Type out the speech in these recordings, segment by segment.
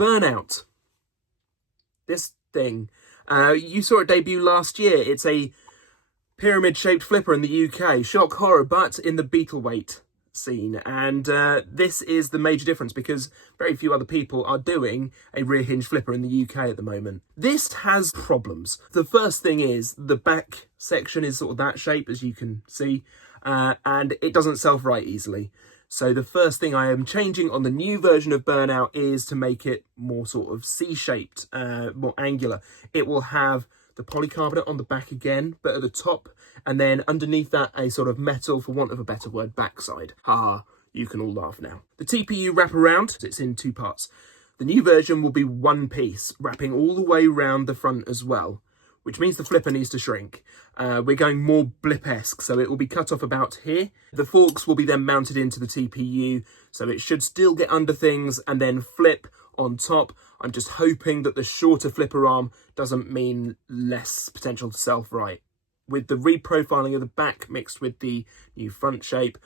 Burnout. This thing. You saw it debut last year. It's a pyramid-shaped flipper in the UK. Shock horror, but in the Beetle weight scene. And this is the major difference because very few other people are doing a rear hinge flipper in the UK at the moment. This has problems. The first thing is the back section is sort of that shape, as you can see, and it doesn't self-right easily. So the first thing I am changing on the new version of Burnout is to make it more sort of C-shaped, more angular. It will have the polycarbonate on the back again, but at the top, and then underneath that, a sort of metal, for want of a better word, backside. Ha, you can all laugh now. The TPU wraparound, it's in 2 parts. The new version will be one piece, wrapping all the way round the front as well, which means the flipper needs to shrink. We're going more blip-esque, so it will be cut off about here. The forks will be then mounted into the TPU, so it should still get under things and then flip on top. I'm just hoping that the shorter flipper arm doesn't mean less potential to self-right. With the reprofiling of the back mixed with the new front shape,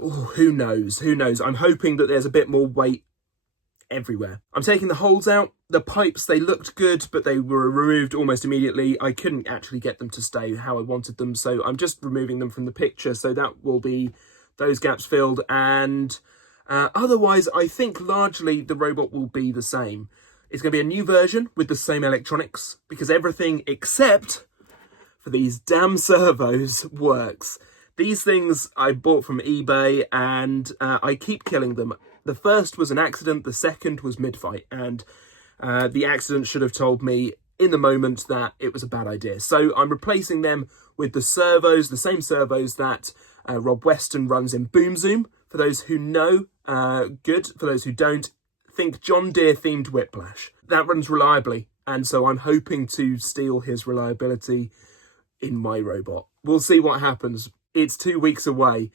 oh, who knows? I'm hoping that there's a bit more weight everywhere. I'm taking the holes out. The pipes, they looked good, but they were removed almost immediately. I couldn't actually get them to stay how I wanted them, so I'm just removing them from the picture. So that will be those gaps filled. And otherwise, I think largely the robot will be the same. It's going to be a new version with the same electronics because everything except for these damn servos works. These things I bought from eBay and I keep killing them. The first was an accident, the second was mid-fight, and the accident should have told me in the moment that it was a bad idea. So I'm replacing them with the servos, the same servos that Rob Weston runs in Boom Zoom. For those who know, good. For those who don't, think John Deere themed Whiplash. That runs reliably, and so I'm hoping to steal his reliability in my robot. We'll see what happens. It's 2 weeks away.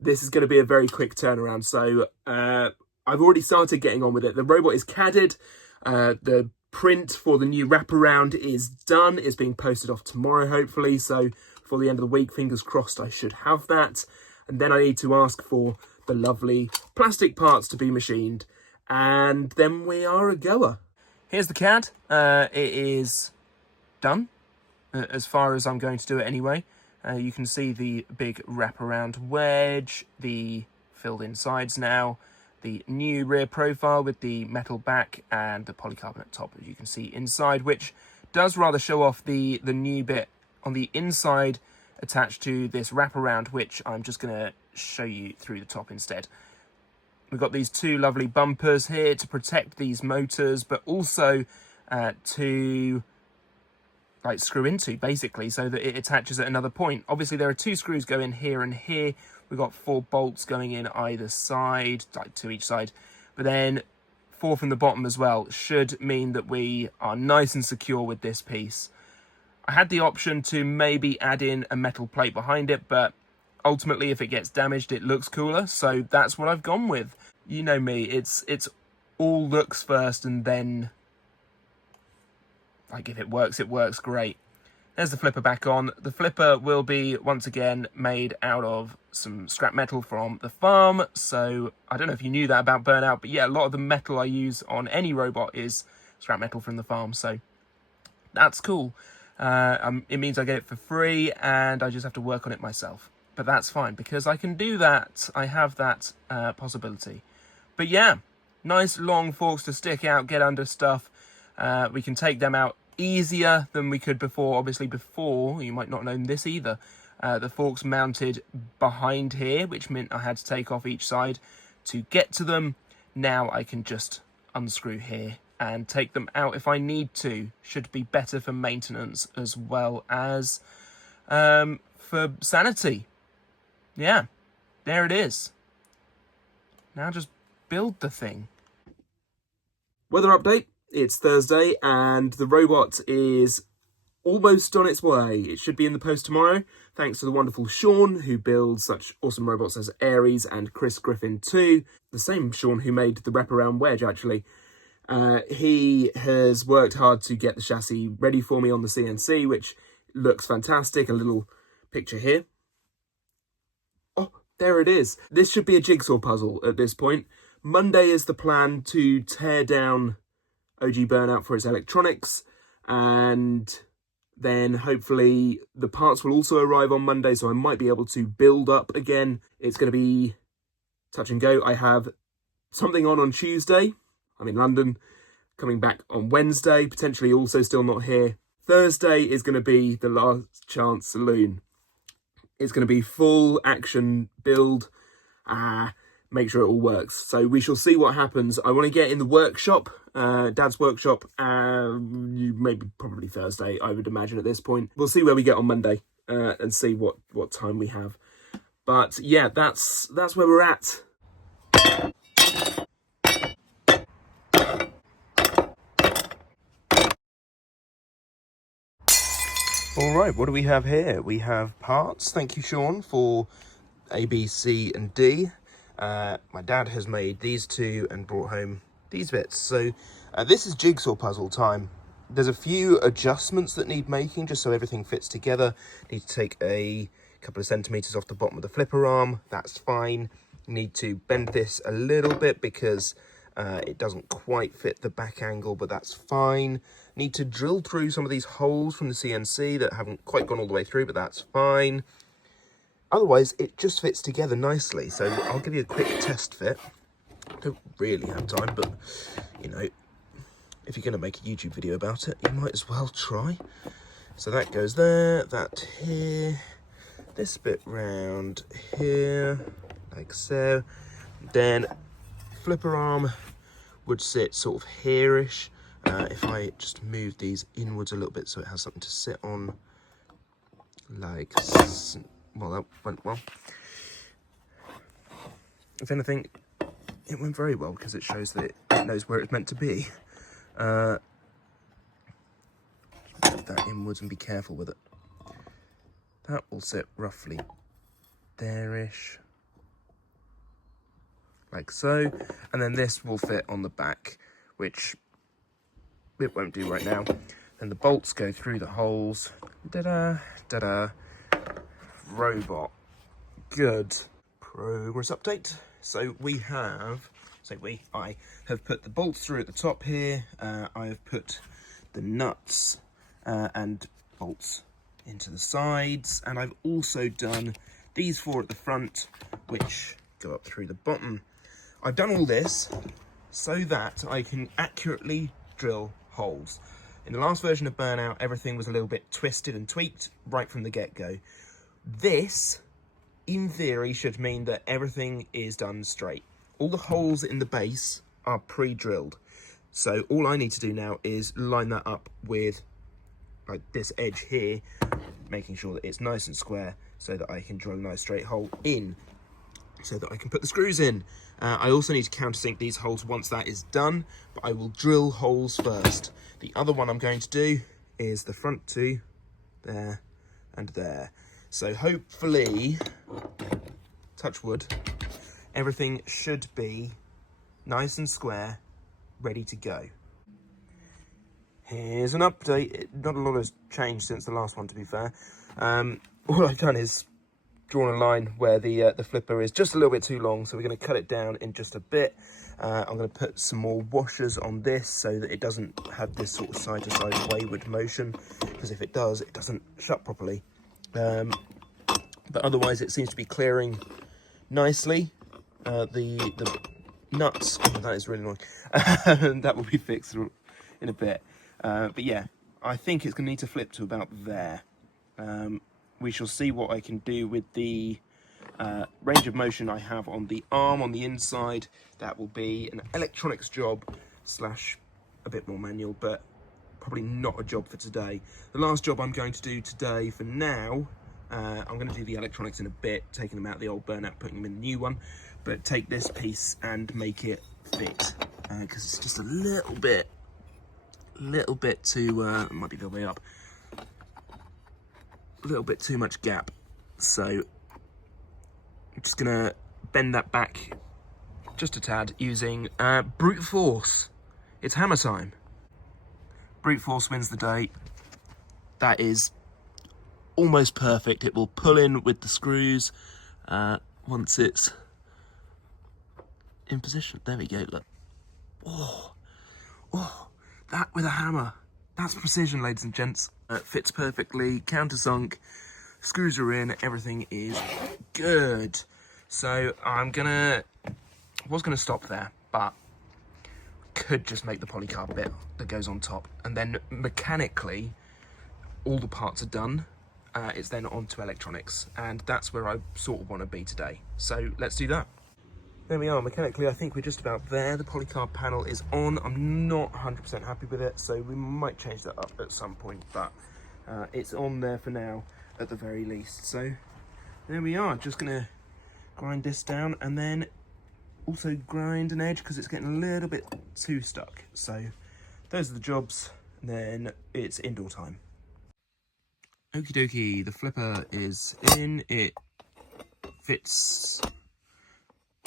This is going to be a very quick turnaround, so I've already started getting on with it. The robot is CAD'd. The print for the new wraparound is done. It's being posted off tomorrow, hopefully, so before the end of the week, fingers crossed, I should have that. And then I need to ask for the lovely plastic parts to be machined, and then we are a goer. Here's the CAD. It is done, as far as I'm going to do it anyway. You can see the big wraparound wedge, the filled in sides now, the new rear profile with the metal back and the polycarbonate top, as you can see inside, which does rather show off the new bit on the inside attached to this wraparound, which I'm just going to show you through the top instead. We've got these 2 lovely bumpers here to protect these motors, but also to screw into, basically, so that it attaches at another point. Obviously, there are 2 screws going here and here. We've got 4 bolts going in either side, like 2 each side, but then 4 from the bottom as well. Should mean that we are nice and secure with this piece. I had the option to maybe add in a metal plate behind it, but ultimately, if it gets damaged, it looks cooler, so that's what I've gone with. You know me, it's all looks first, and then, like, if it works great. There's the flipper back on. The flipper will be, once again, made out of some scrap metal from the farm, so I don't know if you knew that about Burnout, but yeah, a lot of the metal I use on any robot is scrap metal from the farm, so that's cool. It means I get it for free, and I just have to work on it myself. But that's fine, because I can do that. I have that possibility. But yeah, nice long forks to stick out, get under stuff. We can take them out easier than we could before. Obviously, before, you might not know this either, the forks mounted behind here, which meant I had to take off each side to get to them. Now I can just unscrew here and take them out if I need to. Should be better for maintenance as well as for sanity. Yeah, there it is. Now just build the thing. Weather update. It's Thursday and the robot is almost on its way. It should be in the post tomorrow, thanks to the wonderful Sean, who builds such awesome robots as Ares and Chris Griffin too. The same Sean who made the wraparound wedge, actually. He has worked hard to get the chassis ready for me on the CNC, which looks fantastic. A little picture here. Oh, there it is. This should be a jigsaw puzzle at this point. Monday is the plan to tear down OG Burnout for its electronics, and then hopefully the parts will also arrive on Monday, so I might be able to build up again. It's going to be touch and go. I have something on Tuesday. I'm in London, coming back on Wednesday, potentially also still not here. Thursday is going to be the last chance saloon. It's going to be full action build, make sure it all works. So we shall see what happens. I want to get in the workshop, Dad's workshop, probably Thursday, I would imagine at this point. We'll see where we get on Monday and see what time we have. But yeah, that's where we're at. All right, what do we have here? We have parts. Thank you, Sean, for A, B, C, and D. My dad has made these two and brought home these bits. So this is jigsaw puzzle time. There's a few adjustments that need making just so everything fits together. Need to take a couple of centimetres off the bottom of the flipper arm. That's fine. Need to bend this a little bit because it doesn't quite fit the back angle, but that's fine. Need to drill through some of these holes from the CNC that haven't quite gone all the way through, but that's fine. Otherwise, it just fits together nicely. So I'll give you a quick test fit. I don't really have time, but, you know, if you're going to make a YouTube video about it, you might as well try. So that goes there, that here, this bit round here, like so. Then flipper arm would sit sort of here-ish. If I just move these inwards a little bit so it has something to sit on, like, well, that went well. If anything, it went very well because it shows that it knows where it's meant to be. Move that inwards and be careful with it. That will sit roughly there-ish, like so. And then this will fit on the back, which it won't do right now. Then the bolts go through the holes. Da-da, da-da. Robot. Good. Progress update. So I have put the bolts through at the top here. I have put the nuts and bolts into the sides. And I've also done these four at the front, which go up through the bottom. I've done all this so that I can accurately drill holes. In the last version of Burnout, everything was a little bit twisted and tweaked right from the get-go. This, in theory, should mean that everything is done straight. All the holes in the base are pre-drilled. So all I need to do now is line that up with like this edge here, making sure that it's nice and square so that I can drill a nice straight hole in, so that I can put the screws in. I also need to countersink these holes once that is done, but I will drill holes first. The other one I'm going to do is the front two, there and there. So hopefully, touch wood, everything should be nice and square, ready to go. Here's an update. Not a lot has changed since the last one, to be fair. All I've done is drawn a line where the flipper is just a little bit too long, so we're going to cut it down in just a bit. I'm going to put some more washers on this so that it doesn't have this sort of side-to-side wayward motion, because if it does, it doesn't shut properly. But otherwise, it seems to be clearing nicely. The nuts, oh, that is really annoying. That will be fixed in a bit. But yeah, I think it's going to need to flip to about there. We shall see what I can do with the range of motion I have on the arm on the inside. That will be an electronics job slash a bit more manual, but probably not a job for today. The last job I'm going to do today for now, I'm going to do the electronics in a bit, taking them out of the old Burnout, putting them in the new one, but take this piece and make it fit, because it's just a little bit too, it might be the way up, a little bit too much gap. So I'm just gonna bend that back just a tad using brute force. It's hammer time. Brute force wins the day. That is almost perfect. It will pull in with the screws once it's in position. There we go, look. Oh, that with a hammer. That's precision, ladies and gents. It fits perfectly, countersunk, screws are in, everything is good. So I was gonna stop there, but could just make the polycarb bit that goes on top, and then mechanically all the parts are done. It's then on to electronics, and that's where I sort of want to be today. So let's do that. There we are. Mechanically, I think we're just about there. The polycarb panel is on. I'm not 100% happy with it, so we might change that up at some point, but it's on there for now at the very least. So there we are. Just gonna grind this down and then also grind an edge because it's getting a little bit too stuck. So those are the jobs, and then it's indoor time. Okie dokie, the flipper is in. It fits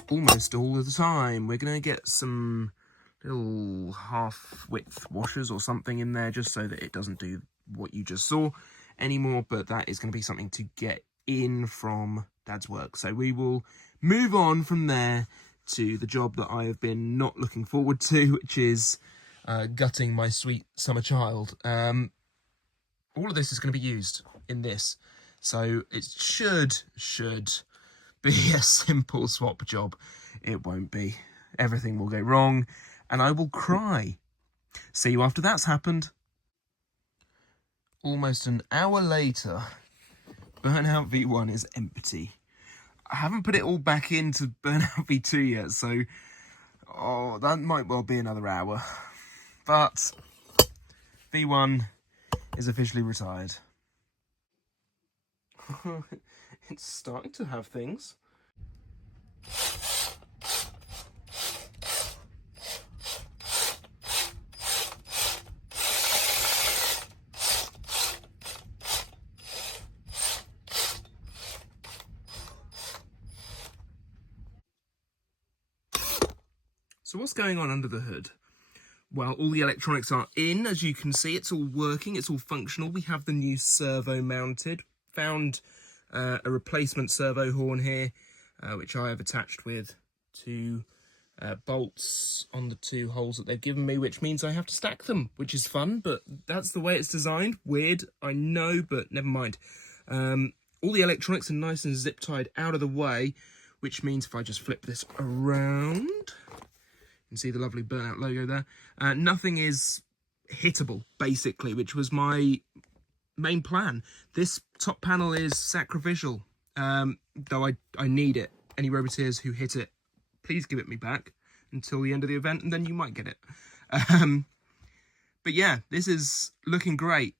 almost all of the time. We're gonna get some little half-width washers or something in there just so that it doesn't do what you just saw anymore, but that is going to be something to get in from Dad's work. So we will move on from there to the job that I have been not looking forward to, which is gutting my sweet summer child. All of this is going to be used in this, so it should be a simple swap job. It won't be. Everything will go wrong, and I will cry. See you after that's happened. Almost an hour later, Burnout V1 is empty. I haven't put it all back into Burnout V2 yet, so that might well be another hour. But V1 is officially retired. It's starting to have things. So what's going on under the hood? Well, all the electronics are in, as you can see. It's all working, it's all functional. We have the new servo mounted. Found a replacement servo horn here, which I have attached with two bolts on the two holes that they've given me, which means I have to stack them, which is fun, but that's the way it's designed. Weird, I know, but never mind. All the electronics are nice and zip-tied out of the way, which means if I just flip this around, you can see the lovely Burnout logo there. Nothing is hittable, basically, which was my main plan. This top panel is sacrificial, though I need it. Any Roboteers who hit it, please give it me back until the end of the event, and then you might get it. But yeah, this is looking great.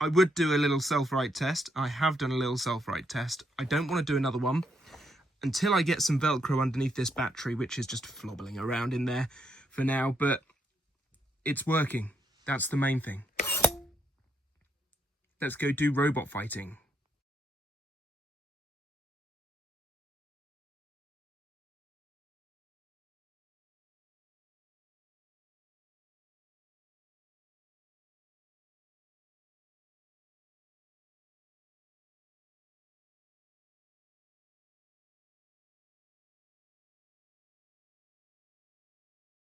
I would do a little self-ride test. I have done a little self-ride test. I don't want to do another one until I get some Velcro underneath this battery, which is just flobbling around in there for now, but it's working. That's the main thing. Let's go do robot fighting.